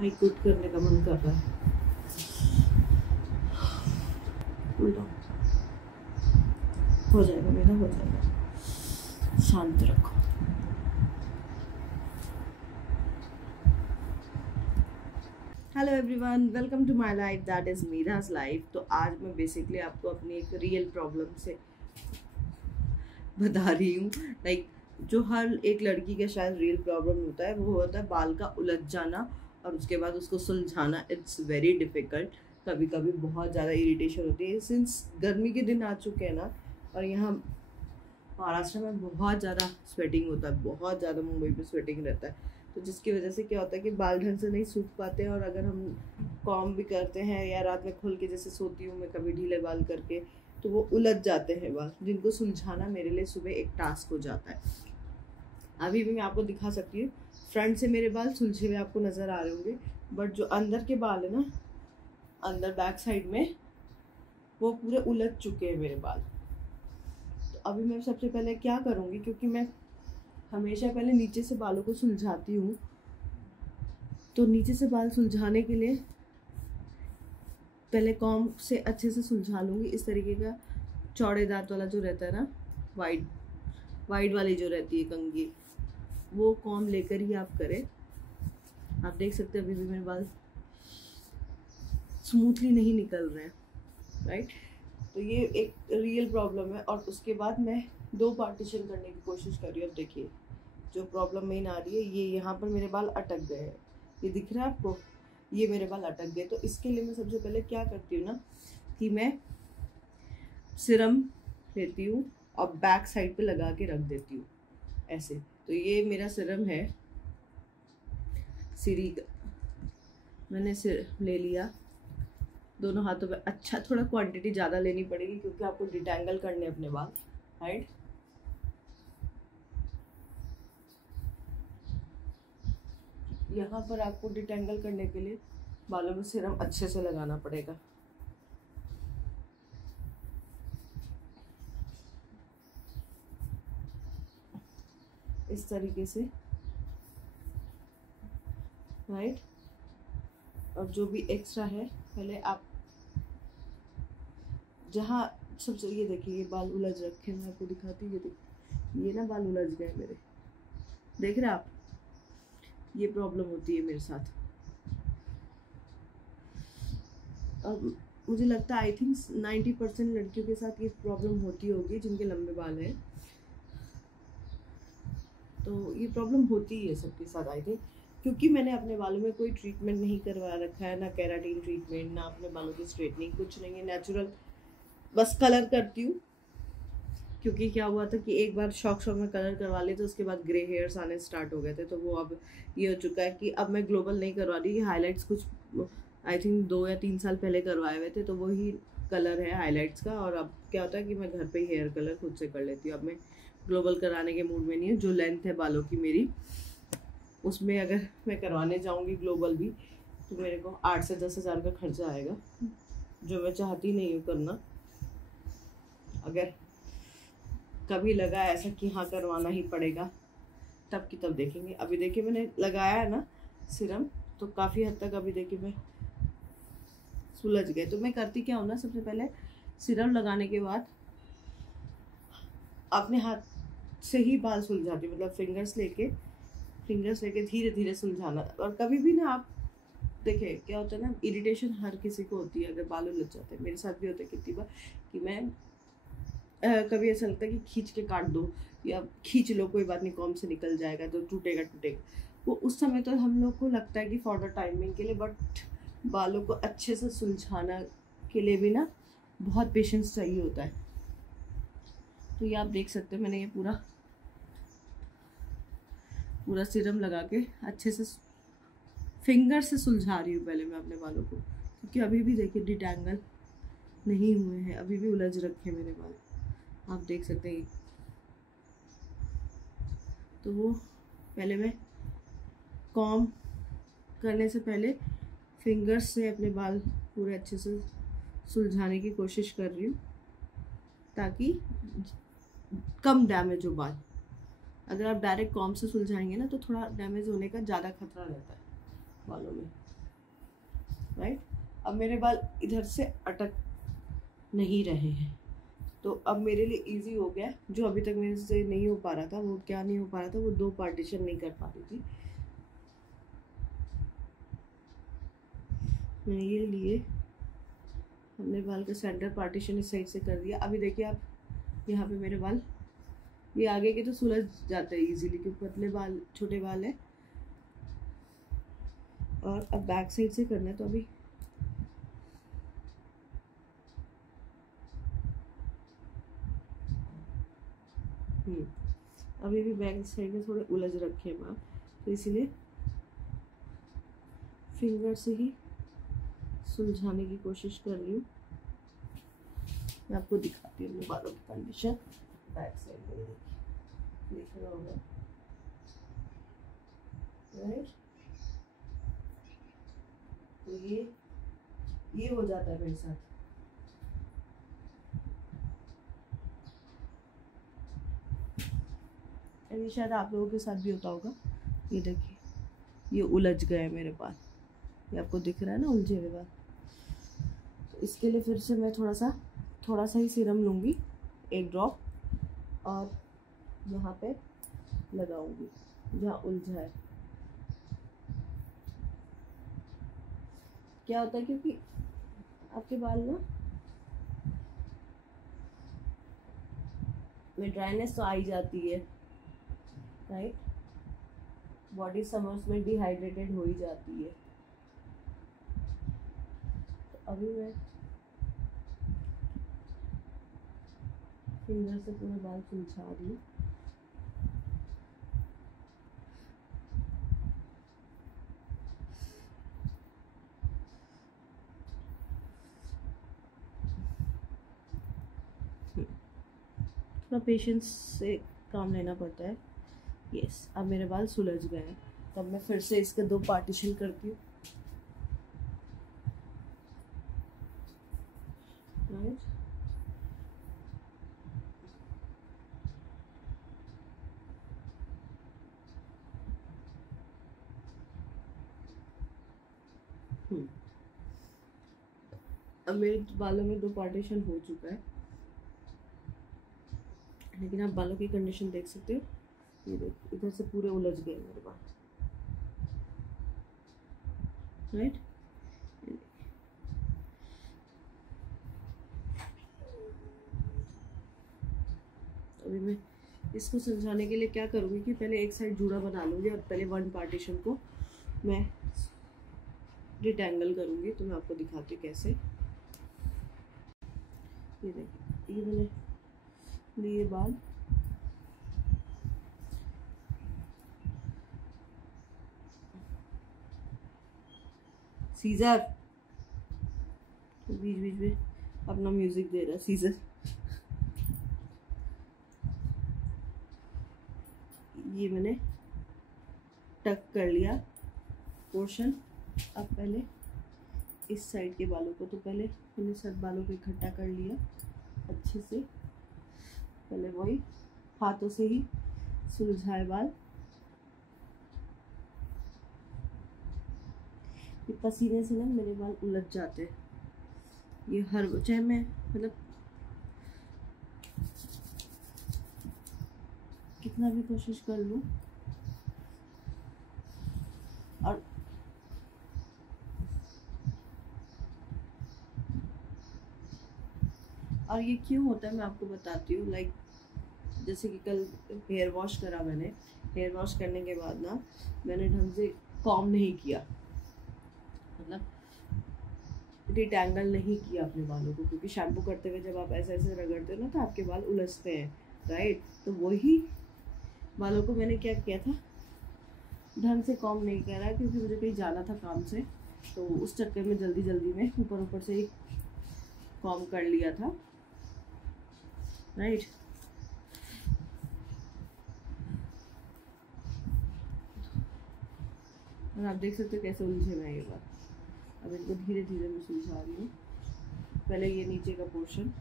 भाई कुट करने का मन कर रहा है। उल्टा हो जाएगा मेरा, हो जाएगा, शांत रखो। Hello everyone, welcome to my life that is Miraj life. तो आज मैं बेसिकली आपको अपनी एक रियल प्रॉब्लम से बता रही हूँ। लाइक जो हर एक लड़की का शायद रियल प्रॉब्लम होता है, वो होता है बाल का उलझ जाना और उसके बाद उसको सुलझाना। It's very difficult. कभी कभी बहुत ज़्यादा इरिटेशन होती है। सिंस गर्मी के दिन आ चुके हैं ना, और यहाँ महाराष्ट्र में बहुत ज़्यादा स्वेटिंग होता है, बहुत ज़्यादा मुंबई में स्वेटिंग रहता है, तो जिसकी वजह से क्या होता है कि बाल ढंग से नहीं सूख पाते हैं। और अगर हम कॉम भी करते हैं या रात में खुल के जैसे सोती हूँ मैं कभी ढीले बाल करके, तो वो उलझ जाते हैं बाल, जिनको सुलझाना मेरे लिए सुबह एक टास्क हो जाता है। अभी भी मैं आपको दिखा सकती हूँ, फ्रंट से मेरे बाल सुलझे हुए आपको नज़र आ रहे होंगे, बट जो अंदर के बाल है ना, अंदर बैक साइड में, वो पूरे उलझ चुके हैं मेरे बाल। तो अभी मैं सबसे पहले क्या करूँगी, क्योंकि मैं हमेशा पहले नीचे से बालों को सुलझाती हूँ, तो नीचे से बाल सुलझाने के लिए पहले कॉम से अच्छे से सुलझा लूँगी। इस तरीके का चौड़े दांत वाला जो रहता है ना, वाइड वाली जो रहती है कंघी, वो कॉम लेकर ही आप करें। आप देख सकते हैं अभी भी मेरे बाल स्मूथली नहीं निकल रहे हैं, राइट। तो ये एक रियल प्रॉब्लम है। और उसके बाद मैं 2 पार्टीशन करने की कोशिश कर रही हूँ। अब देखिए जो प्रॉब्लम मेन आ रही है, ये यहाँ पर मेरे बाल अटक गए हैं, ये दिख रहा है आपको, ये मेरे बाल अटक गए। तो इसके लिए मैं सबसे पहले क्या करती हूँ ना, कि मैं सिरम लेती हूँ और बैक साइड पे लगा के रख देती हूँ ऐसे। तो ये मेरा सिरम है सिरी का, मैंने सिर ले लिया दोनों हाथों पे। अच्छा, थोड़ा क्वांटिटी ज़्यादा लेनी पड़ेगी क्योंकि आपको डिटैंगल करने अपने बाल, राइट। यहाँ पर आपको डिटैंगल करने के लिए बालों में सिरम अच्छे से लगाना पड़ेगा। इस तरीके से, राइट। और जो भी एक्स्ट्रा है पहले आप जहाँ सबसे, ये देखिए ये बाल उलझ रखे, मैं आपको दिखाती हूँ। ये देखिए ये ना बाल उलझ गए मेरे, देख रहे हैं आप, ये प्रॉब्लम होती है मेरे साथ। अब मुझे लगता है आई थिंक 90% लड़कियों के साथ ये प्रॉब्लम होती होगी जिनके लंबे बाल हैं। तो ये प्रॉब्लम होती ही है सबके साथ आई थिंक, क्योंकि मैंने अपने बालों में कोई ट्रीटमेंट नहीं करवा रखा है, ना केराटिन ट्रीटमेंट, ना अपने बालों की स्ट्रेटनिंग, कुछ नहीं है, नेचुरल बस कलर करती हूँ। क्योंकि क्या हुआ था कि एक बार शौक में कलर करवा लिए, तो उसके बाद ग्रे हेयर्स आने स्टार्ट हो गए थे। तो वो अब ये हो चुका है कि अब मैं ग्लोबल नहीं करवा रही। हाईलाइट्स कुछ आई थिंक 2 या 3 साल पहले करवाए हुए थे, तो वही कलर है हाईलाइट्स का। और अब क्या होता है कि मैं घर पे ही हेयर कलर खुद से कर लेती हूँ। अब मैं ग्लोबल कराने के मूड में नहीं हूँ। जो लेंथ है बालों की मेरी, उसमें अगर मैं करवाने जाऊँगी ग्लोबल भी, तो मेरे को 8 से 10 हज़ार का खर्चा आएगा, जो मैं चाहती नहीं हूँ करना। अगर कभी लगा ऐसा कि हाँ करवाना ही पड़ेगा, तब की तब देखेंगे। अभी देखिए मैंने लगाया है ना सिरम, तो काफ़ी हद तक अभी देखिए मैं सुलझ गए। तो मैं करती क्या हूँ ना, सबसे पहले सिरम लगाने के बाद अपने हाथ से ही बाल सुलझाती हूँ, मतलब फिंगर्स लेके धीरे धीरे सुलझाना। और कभी भी ना आप देखिए क्या होता है ना, इरिटेशन हर किसी को होती है अगर बाल उलझ जाते हैं। मेरे साथ भी होता है कितनी बार कि मैं कभी ऐसा लगता है कि खींच के काट दो, या खींच लो कोई बात नहीं, कॉम से निकल जाएगा तो टूटेगा। वो उस समय तो हम लोग को लगता है कि फॉर द टाइमिंग के लिए, बट बालों को अच्छे से सुलझाना के लिए भी ना बहुत पेशेंस चाहिए होता है। तो ये आप देख सकते हैं, मैंने ये पूरा सिरम लगा के अच्छे से फिंगर से सुलझा रही हूँ पहले मैं अपने बालों को, क्योंकि अभी भी देखिए डिटैंगल नहीं हुए हैं, अभी भी उलझ रखे मेरे बाल, आप देख सकते हैं। तो वो पहले मैं कॉम करने से पहले फिंगर्स से अपने बाल पूरे अच्छे से सुलझाने की कोशिश कर रही हूँ, ताकि कम डैमेज हो बाल। अगर आप डायरेक्ट कॉम से सुलझाएंगे ना, तो थोड़ा डैमेज होने का ज़्यादा खतरा रहता है बालों में। राइट। अब मेरे बाल इधर से अटक नहीं रहे हैं, तो अब मेरे लिए इजी हो गया। जो अभी तक मेरे से नहीं हो पा रहा था, वो क्या नहीं हो पा रहा था, वो 2 पार्टीशन नहीं कर पाती थी। मैंने ये लिए, हमने बाल का सेंटर पार्टीशन इस साइड से कर दिया। अभी देखिए आप, यहाँ पे मेरे बाल ये आगे के तो सुलझ जाते हैं इजीली, क्योंकि पतले बाल, छोटे बाल है। और अब बैक साइड से करना है, तो अभी अभी भी बैक साइड में थोड़े उलझ रखे हैं मैम, तो इसीलिए फिंगर से ही सुलझाने की कोशिश कर रही हूँ। मैं आपको दिखाती हूँ अपने बालों की कंडीशन। बैक साइड में दिख रहा होगा, राइट। तो ये हो जाता है मेरे साथ। ये शायद आप लोगों के साथ भी होता होगा। ये देखिए, ये उलझ गए मेरे बाल, ये आपको दिख रहा है ना, उलझे हुए बाल। तो इसके लिए फिर से मैं थोड़ा सा ही सीरम लूँगी, 1 ड्रॉप, और यहाँ पे लगाऊंगी जहाँ उलझा है। क्या होता है, क्योंकि आपके बाल ना में ड्राइनेस तो आ ही जाती है, राइट। बॉडी समर्स में डिहाइड्रेटेड हो ही जाती है। तो अभी मैं फिंगर से पूरे बाल सुलझा रही हूँ। थोड़ा पेशेंस से काम लेना पड़ता है। यस, अब मेरे बाल सुलझ गए हैं, तब मैं फिर से इसके 2 पार्टीशन करती हूँ, राइट। अब मेरे बालों में 2 पार्टीशन हो चुका है, लेकिन आप बालों की कंडीशन देख सकते हो। ये देखिए, इधर से पूरे उलझ गए मेरे बाल, राइट। अभी मैं इसको समझाने के लिए क्या करूँगी कि पहले एक साइड जूड़ा बना लूँगी, और पहले 1 पार्टीशन को मैं डिटेंगल करूँगी। तो मैं आपको दिखाती हूँ कैसे। ये देखिए, ये मैंने लिए बाल, सीजर बीच बीच में अपना म्यूजिक दे रहा है सीजर। ये मैंने टक कर लिया पोर्शन। अब पहले इस साइड के बालों को, तो पहले मैंने सब बालों को इकट्ठा कर लिया अच्छे से। पहले वही हाथों से ही सुलझाए बाल। ये पसीने से ना मेरे बाल उलझ जाते हैं। ये हर, चाहे मैं मतलब कितना भी कोशिश कर लूँ, और ये क्यों होता है मैं आपको बताती हूँ। लाइक जैसे कि कल हेयर वॉश करा मैंने, हेयर वॉश करने के बाद ना मैंने ढंग से कॉम नहीं किया, मतलब डिटेंगल नहीं किया अपने बालों को, क्योंकि शैम्पू करते हुए जब आप ऐसे ऐसे रगड़ते हो ना, तो आपके बाल उलझते हैं, राइट। तो वही बालों को मैंने क्या किया था, ढंग से कॉम नहीं करा, क्योंकि मुझे कहीं जाना था काम से, तो उस चक्कर में जल्दी जल्दी में ऊपर ऊपर से ही कॉम कर लिया था, राइट। और आप देख सकते हो कैसे उलझे हुए हैं ये बाल। अब इनको धीरे धीरे मैं सुलझा रही हूँ। पहले ये नीचे का पोर्शन,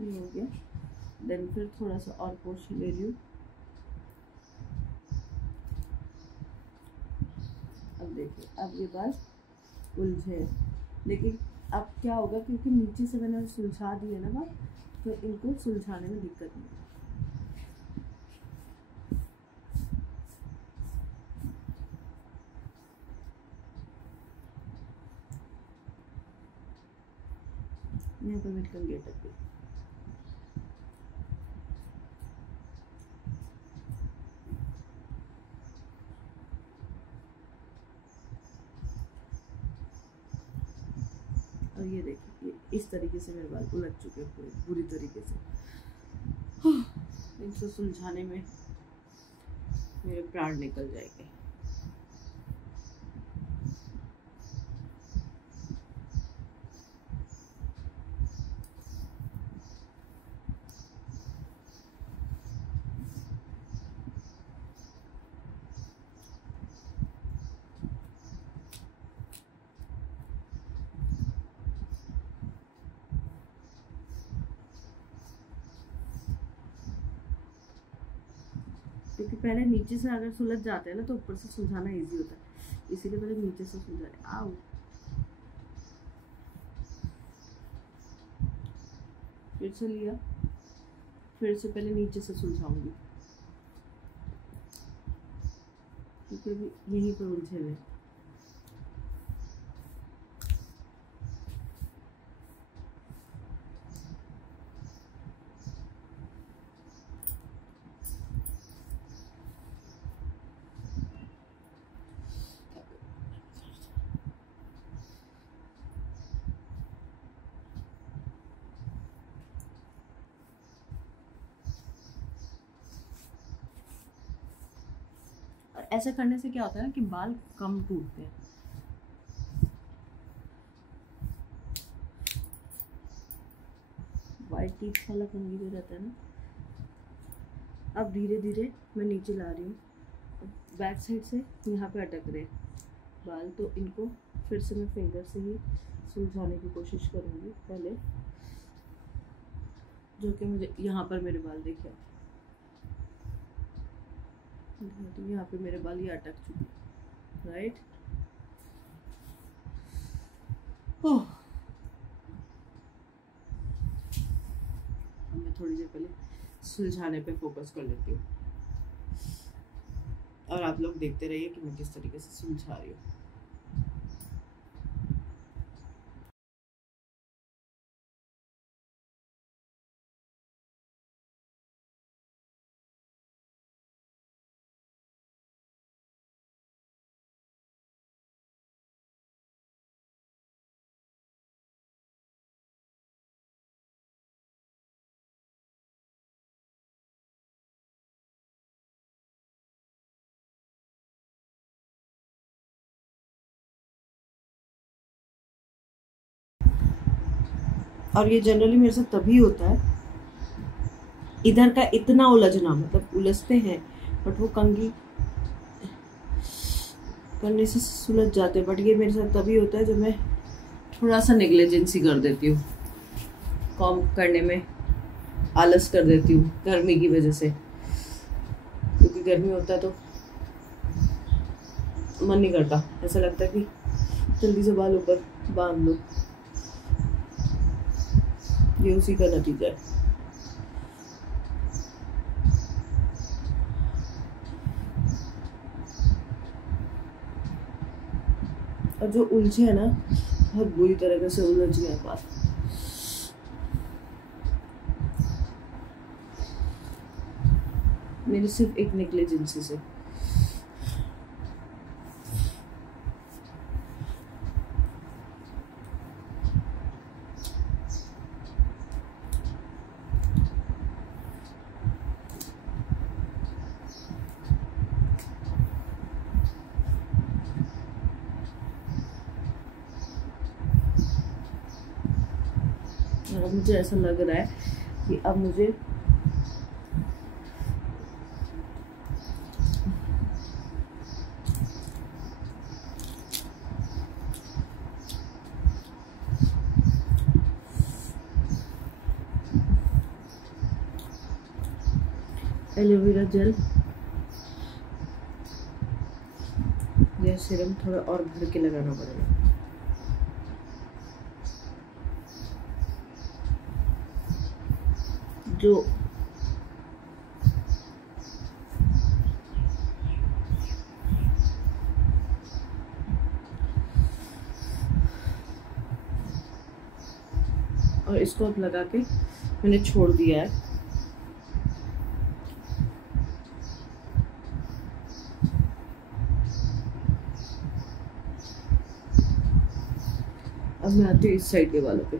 ये हो गया। देन फिर थोड़ा सा और पोर्शन ले रही हूँ। अब देखिए, अब ये बाल उलझे, लेकिन अब क्या होगा, क्योंकि नीचे से मैंने सुलझा दिए ना बाल, तो इनको सुलझाने में दिक्कत नहीं है। यहाँ पर मेरी कंघी अटक गई। और ये देखिए, ये इस तरीके से मेरे बाल उलझ चुके हैं पूरे बुरी तरीके से। इनको सुलझाने में मेरे प्राण निकल जाएंगे। क्योंकि पहले नीचे से अगर सुलझ जाते हैं ना तो ऊपर से सुलझाना इजी होता है, इसीलिए पहले नीचे से सुलझाए। आओ, फिर से लिया, फिर से पहले नीचे से सुलझाऊंगी, क्योंकि अभी यहीं पर उलझे हुए। ऐसा करने से क्या होता है ना कि बाल कम टूटते हैं। वाइट टीथ वाला कंघी जो रहता है ना। अब धीरे धीरे मैं नीचे ला रही हूँ, बैक साइड से यहाँ पे अटक रहे बाल, तो इनको फिर से मैं फिंगर से ही सुलझाने की कोशिश करूँगी पहले, जो कि मुझे यहाँ पर मेरे बाल देखिए, तो यहाँ पे मेरे बाल ये अटक चुके, राइट। ओह, अब मैं थोड़ी देर पहले सुलझाने पे फोकस कर लेती हूँ, और आप लोग देखते रहिए कि मैं किस तरीके से सुलझा रही हूँ। और ये जनरली मेरे साथ तभी होता है, इधर का इतना उलझना, मतलब उलझते हैं बट वो कंघी करने से सुलझ जाते हैं, बट ये मेरे साथ तभी होता है जब मैं थोड़ा सा नेग्लिजेंसी कर देती हूँ, कॉम करने में आलस कर देती हूँ गर्मी की वजह से, क्योंकि गर्मी होता है तो मन नहीं करता, ऐसा लगता है कि जल्दी से बाल ऊपर बांध लो। ये उसी का नतीजा है। और जो उलझे है ना, बहुत बुरी तरह से उलझ गए बाल। मेरी सिर्फ एक नेग्लिजेंसी से। मुझे ऐसा लग रहा है कि अब मुझे एलोवेरा जेल या सीरम थोड़ा और भर के लगाना पड़ेगा। जो और इसको अब लगा के मैंने छोड़ दिया है। अब मैं आती हूँ इस साइड के बालों पे।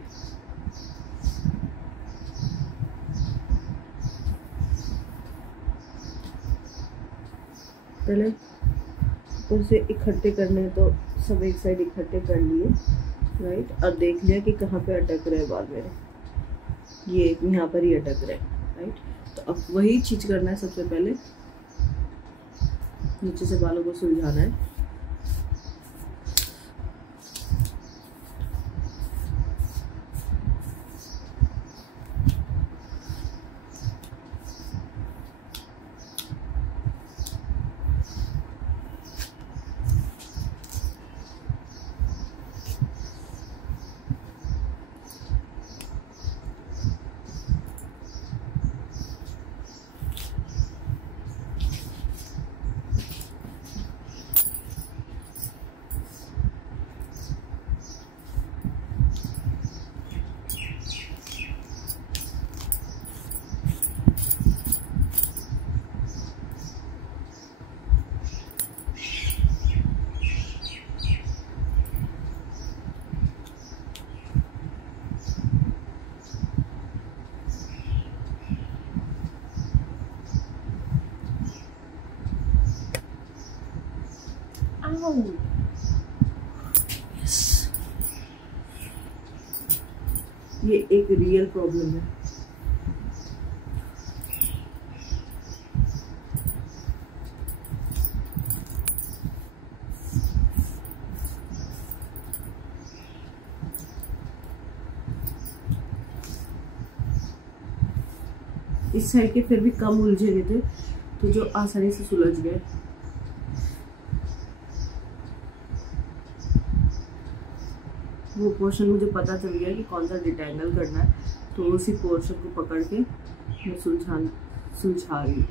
पहले उसे इकट्ठे करने तो सब एक साइड इकट्ठे कर लिए, राइट, और देख लिया कि कहाँ पे अटक रहे बाल मेरे, ये यहाँ पर ही अटक रहे, राइट। तो अब वही चीज़ करना है। सबसे पहले नीचे से बालों को सुलझाना है। Yes. ये एक रियल प्रॉब्लम है। इस साइड के फिर भी कम उलझे गए थे, तो जो आसानी से सुलझ गए। वो पोर्शन मुझे पता चल गया कि कौन सा डिटेंगल करना है, तो उसी पोर्शन को पकड़ के मैं सुलझा रही हूँ।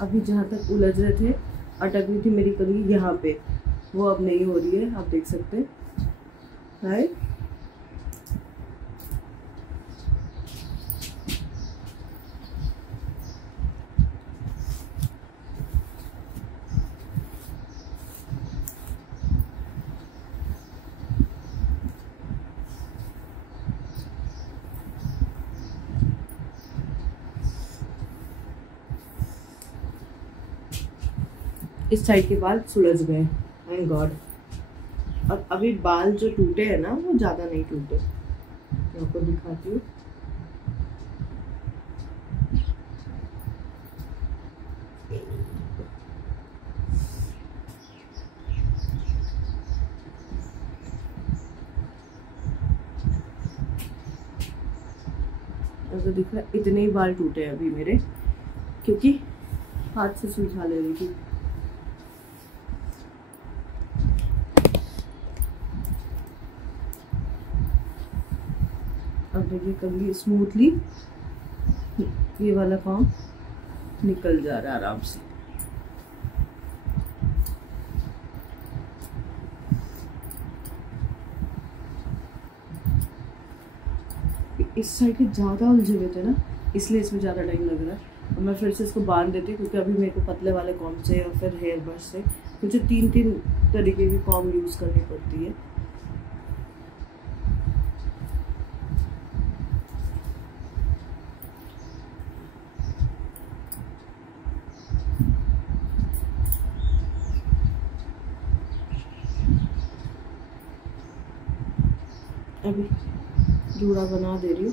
अभी जहाँ तक उलझ रहे थे, अटक रही थी मेरी कंघी यहाँ पे, वो अब नहीं हो रही है, आप देख सकते हैं, राइट। इस साइड के बाल सुलझ गए, थैंक गॉड। और अभी बाल जो टूटे हैं ना, वो ज़्यादा नहीं टूटे। मैं आपको दिखाती हूँ। अगर दिख रहा है, इतने ही बाल टूटे हैं अभी मेरे, क्योंकि हाथ से सुलझा ले रही थी। अब देखिए कंघी स्मूथली ये वाला काम निकल जा रहा है आराम से। इस साइड के ज़्यादा उलझे हुए थे ना, इसलिए इसमें ज़्यादा टाइम लग रहा है। और मैं फिर से इसको बांध देती हूँ, क्योंकि अभी मेरे को पतले वाले कॉम्ब से और फिर हेयर ब्रश से मुझे 3 तरीके की कॉम्ब यूज़ करनी पड़ती है। अभी जूड़ा बना दे रही हूँ।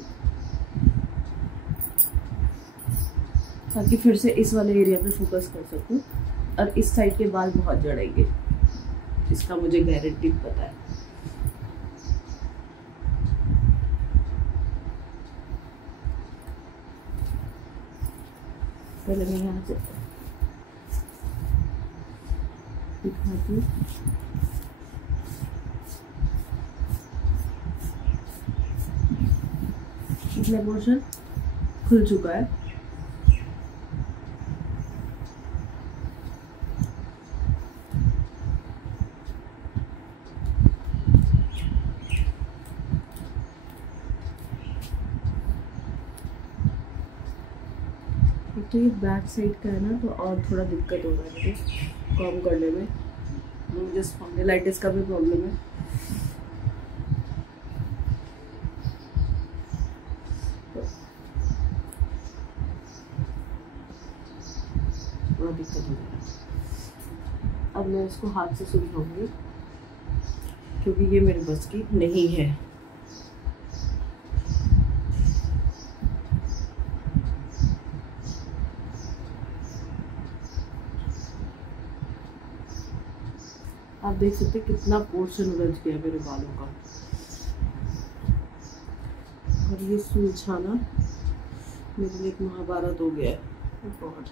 ताकि फिर से इस वाले एरिया पे फोकस कर सकूं। और इस साइड के बाल बहुत झड़ेंगे, इसका मुझे गारंटी पता है। पहले मैं यहाँ से दिखाती हूँ। इतना पोर्शन खुल चुका है। तो ये बैक साइड का है ना, तो और थोड़ा दिक्कत हो रहा है मुझे कॉम करने में। मुझे स्पॉन्डिलाइटिस का भी प्रॉब्लम है। थोड़ा दिक्कत हो रहा है। अब मैं इसको हाथ से सुलझाऊंगी क्योंकि ये मेरे बस की नहीं है। आप देख सकते हैं कितना पोर्शन उलझ गया मेरे बालों का। और ये सुलझाना मेरे लिए एक महाभारत हो गया है। गॉड,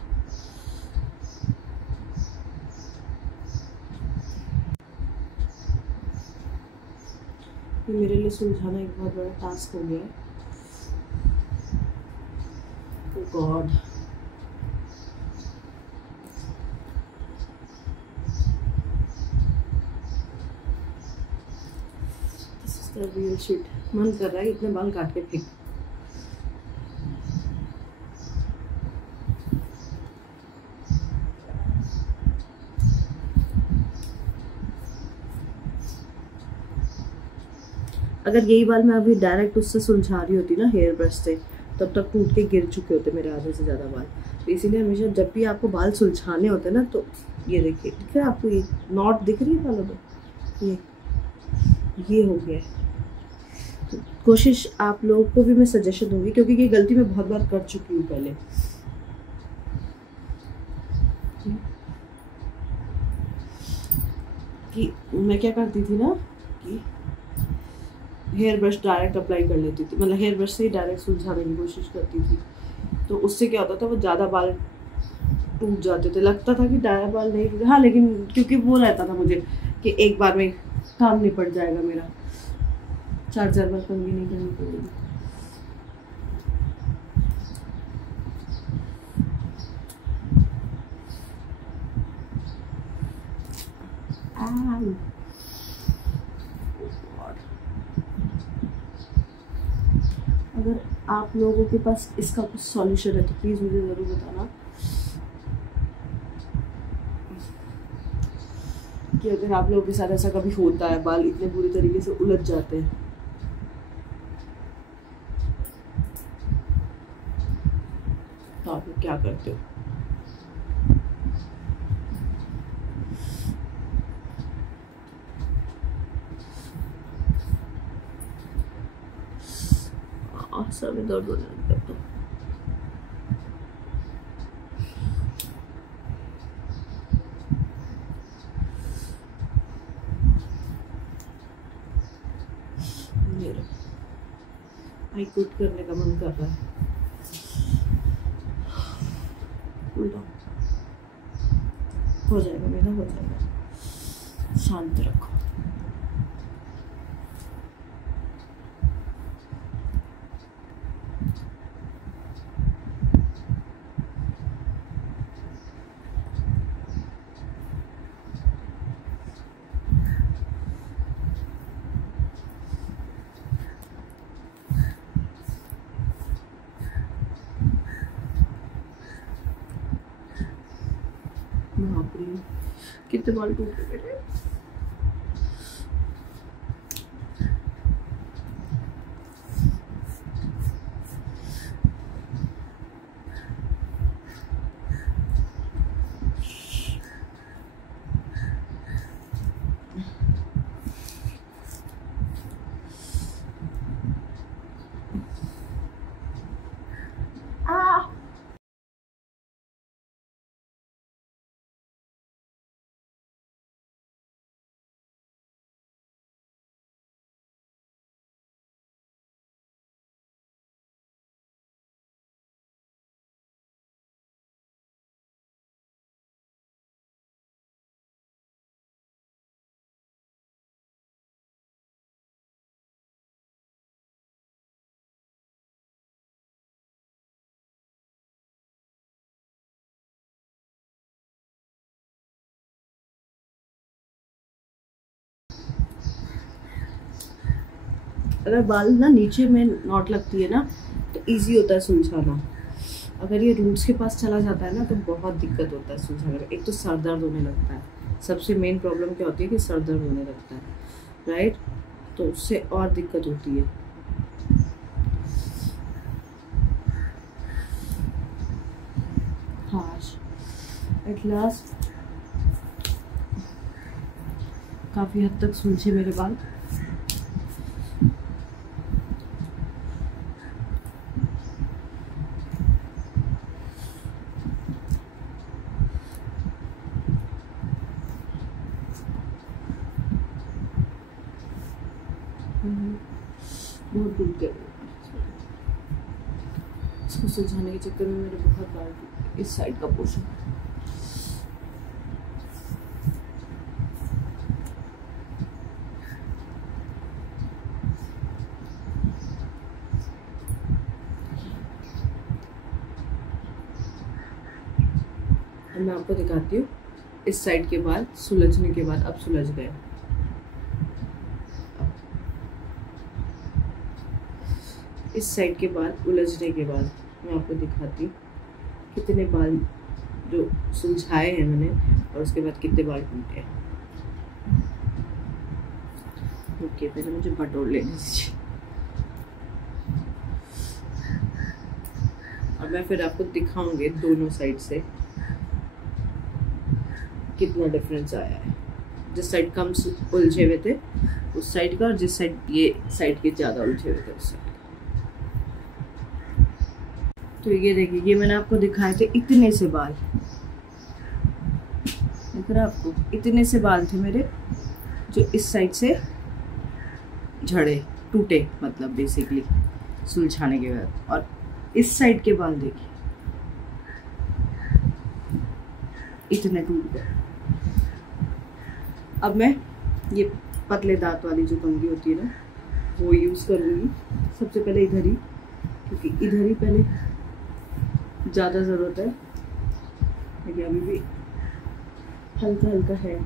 ये मेरे लिए सुलझाना एक बहुत बड़ा टास्क हो गया है। God, real shit. मन कर रहा है इतने बाल काट के फेंक। अगर यही बाल मैं अभी डायरेक्ट उससे सुलझा रही होती ना हेयर ब्रश से, तब तक टूट के गिर चुके होते मेरे आधे से ज़्यादा बाल। तो इसीलिए हमेशा जब भी आपको बाल सुलझाने होते हैं ना, तो ये देखिए, दिख रहा है आपको, ये नॉट दिख रही है बालों में, ये हो गया है। तो कोशिश आप लोगों को भी मैं सजेशन दूंगी, क्योंकि ये गलती मैं बहुत बार कर चुकी हूँ पहले। कि मैं क्या करती थी ना, कि हेयर ब्रश डायरेक्ट अप्लाई कर लेती थी, मतलब हेयर ब्रश से ही डायरेक्ट सुलझाने की कोशिश करती थी। तो उससे क्या होता था, वो ज़्यादा बाल टूट जाते थे। लगता था कि ज़्यादा बाल नहीं टूटे, हाँ, लेकिन क्योंकि वो रहता था मुझे कि एक बार में काम निपट जाएगा मेरा, 4 बार कंघी नहीं करनी पड़ेगी। अगर आप लोगों के पास इसका कुछ सॉल्यूशन है तो प्लीज़ मुझे ज़रूर बताना, कि अगर आप लोगों के साथ ऐसा कभी होता है, बाल इतने बुरी तरीके से उलझ जाते हैं, तो आप लोग क्या करते हो। सर में दर्द होने लग गया। तो आई क्विट करने का मन कर रहा है। हो जाएगा मेरा, हो जाएगा, शांत रखो। कितने बाल टूटे मेरे। अगर बाल ना नीचे में नॉट लगती है ना तो इजी होता है सुलझाना। अगर ये रूट्स के पास चला जाता है ना तो बहुत दिक्कत होता है सुलझाने में। एक तो सर दर्द होने लगता है, सबसे मेन प्रॉब्लम क्या होती है कि सर दर्द होने लगता है, राइट। तो उससे और दिक्कत होती है। हाँ, एट लास्ट काफ़ी हद तक सुलझे मेरे बाल। बहुत डूब गए इसको सुलझाने के चक्कर में मेरे बहुत बाल इस साइड का पोर्शन। मैं आपको दिखाती हूँ इस साइड के बाल सुलझने के बाद। अब सुलझ गए। इस साइड के बाल उलझने के बाद मैं आपको दिखाती हूँ कितने बाल जो सुलझाए हैं मैंने और उसके बाद कितने बाल टूटे हैं। ओके, पहले मुझे बटोर लेने दीजिए और मैं फिर आपको दिखाऊंगी दोनों साइड से कितना डिफरेंस आया है। जिस साइड कम उलझे हुए थे उस साइड का और जिस साइड ये साइड के ज़्यादा उलझे हुए थे उस साइड। तो ये देखिए, ये मैंने आपको दिखाए थे इतने से बाल, दिख रहा है आपको? इतने से बाल थे मेरे जो इस साइड से झड़े, टूटे, मतलब बेसिकली सुलझाने के बाद। और इस साइड के बाल देखिए इतने टूट गए। अब मैं ये पतले दांत वाली जो कंघी होती है ना वो यूज़ करूँगी सबसे पहले इधर ही, क्योंकि इधर ही पहले ज़्यादा ज़रूरत है। देखिए अभी भी हल्का हल्का है।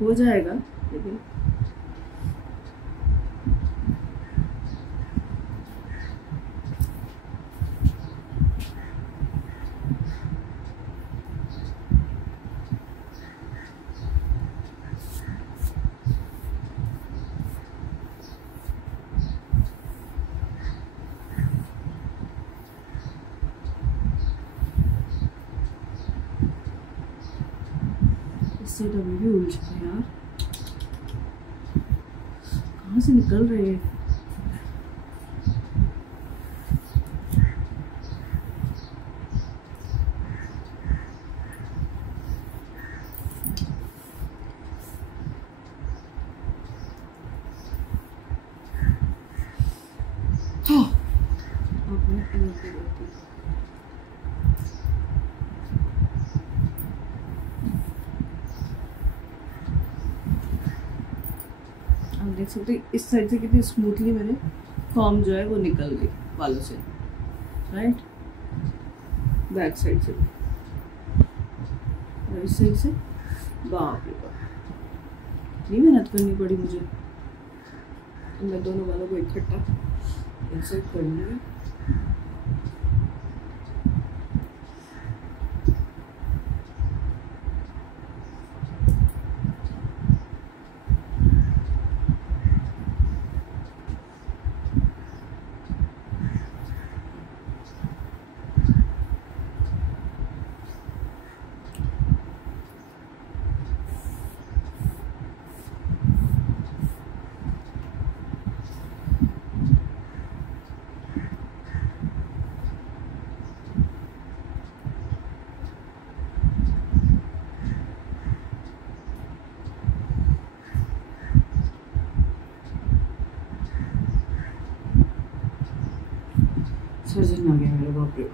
हो जाएगा लेकिन इससे तो अभी भी उलझ गए यार, कहाँ से निकल रहे हैं। अब मैं इधर पे रहती हूँ। आप देख सकते हैं इस साइड से कितनी स्मूथली मेरे फॉर्म जो है वो निकल गई बालों से, राइट। बैक साइड से और इस साइड से, बाप रे बाप, इतनी मेहनत करनी पड़ी मुझे। मैं दोनों बालों को इकट्ठा इंसर्ट कर लूँगी। सर्जन आ गया मेरा, बाप रे।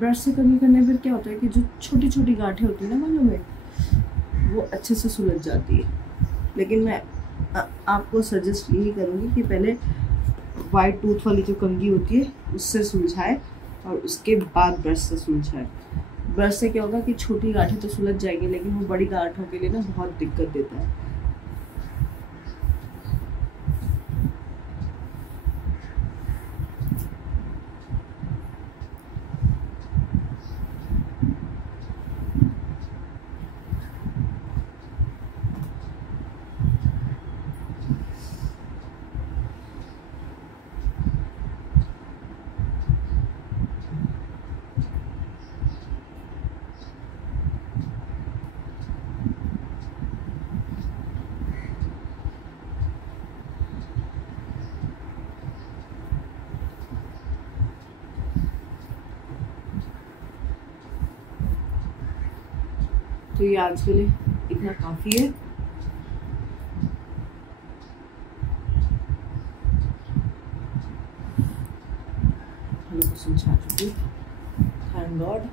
ब्रश से करने पर क्या होता है कि जो छोटी छोटी गांठें होती है ना बालों में, वो अच्छे से सुलझ जाती है। लेकिन मैं आपको सजेस्ट यही करूँगी कि पहले वाइट टूथ वाली जो कंघी होती है उससे सुलझाए और उसके बाद ब्रश से सुलझाए। ब्रश से क्या होगा कि छोटी गांठें तो सुलझ जाएगी, लेकिन वो बड़ी गांठों के लिए ना बहुत दिक्कत देता है। तो ये आज के लिए इतना काफ़ी है। बालों को सुलझा चुकी, थैंक गॉड।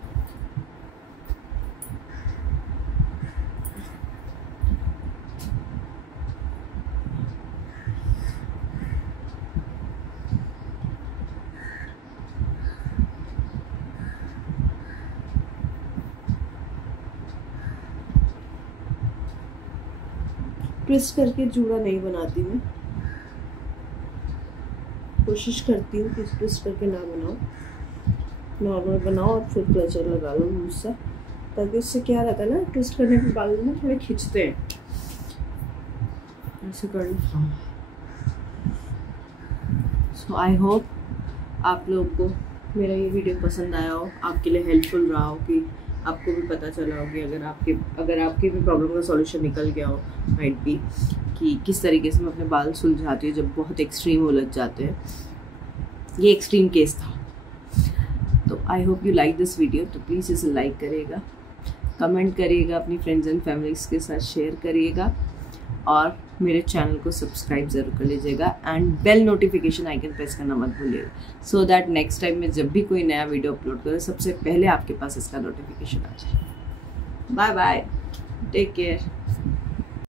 ट्विस्ट करके जूड़ा नहीं बनाती मैं, कोशिश करती हूँ कि ट्विस्ट करके ना बनाओ, नॉर्मल बनाओ और फिर क्लचर लगा लो मुझसे, ताकि उससे क्या रहता है ना, ट्विस्ट करने के बाल में थोड़े खिंचते हैं। ऐसे कर लो। सो आई होप आप लोगों को मेरा ये वीडियो पसंद आया हो, आपके लिए हेल्पफुल रहा हो, कि आपको भी पता चला हो कि अगर आपकी भी प्रॉब्लम का सॉल्यूशन निकल गया हो, माइट बी, कि किस तरीके से मैं अपने बाल सुलझाती हूँ जब बहुत एक्सट्रीम उलझ जाते हैं। ये एक्सट्रीम केस था। तो I hope you like this video. तो प्लीज़ इसे लाइक करिएगा, कमेंट करिएगा, अपनी फ्रेंड्स एंड फैमिलीज़ के साथ शेयर करिएगा और मेरे चैनल को सब्सक्राइब ज़रूर कर लीजिएगा and bell notification icon press करना मत भूलिएगा, सो दैट नेक्स्ट टाइम मैं जब भी कोई नया वीडियो अपलोड करूँ सबसे पहले आपके पास इसका नोटिफिकेशन आ जाए। Bye bye, take care.